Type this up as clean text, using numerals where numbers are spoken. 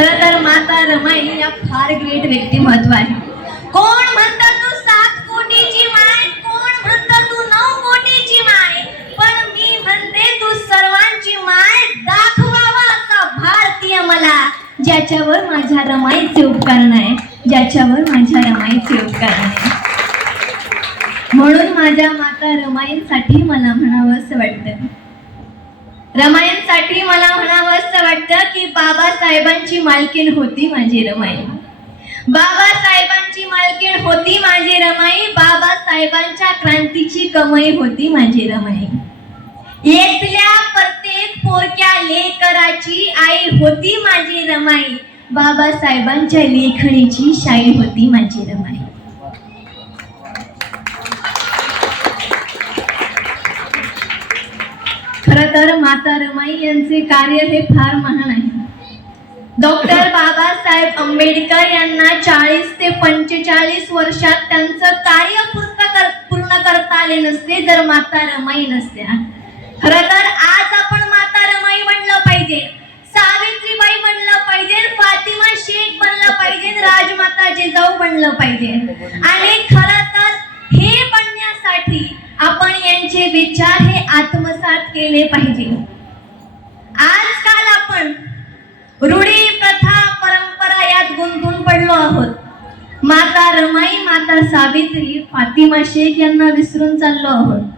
खरं तर माता रमाई या फार ग्रेट व्यक्तिमत्व आहे. कोण म्हणतं तू 7 कोटीची माय, कोण म्हणतं तू 9 कोटीची माय, पण मी म्हणते तू सर्वांची माय. दाखवावा असा भारतीय मला, ज्याच्यावर माझ्या रमाईचे उपकार नाही, ज्याच्यावर माझ्या रमाईचे उपकार नाही. म्हणून माझ्या माता रमाईंसाठी मला म्हणावं असं वाटतं, रमाईंसाठी मला म्हणावं असं वाटतं की बाबासाहेबांची मालकीण होती माझी रमाई. बाबासाहेबांची मालकीण होती माझी रमाई. बाबासाहेबांच्या क्रांतीची कमाई होती माझी रमाई. येथल्या प्रत्येक पोरक्या लेकराची आई होती माझी रमाई. बाबासाहेबांच्या लेखणीची शाई होती माझी रमाई. खरं तर माता रमाई यांचे कार्य हे फार महान आहे. डॉक्टर बाबासाहेब आंबेडकर यांना 40 ते 45 वर्षात त्यांचं कार्य पूर्ण करता आले नसते जर माता रमाई नसत्या. खरं तर आज आपण माता रमाई बनलं पाहिजे, सावित्रीबाई बनलं पाहिजे, फातिमा शेख बनलं पाहिजे, राजमाता जिजाऊ बनलं पाहिजे. आणि खरं तर हे बनण्यासाठी आपण यांचे विचार हे आत्मसात केले पाहिजे. आजकाल आपण रूढी प्रथा परंपरा यात गुंतून पडलो आहोत. माता रमाई, माता सावित्री, फातिमा शेख यांना विसरून चाललो आहोत.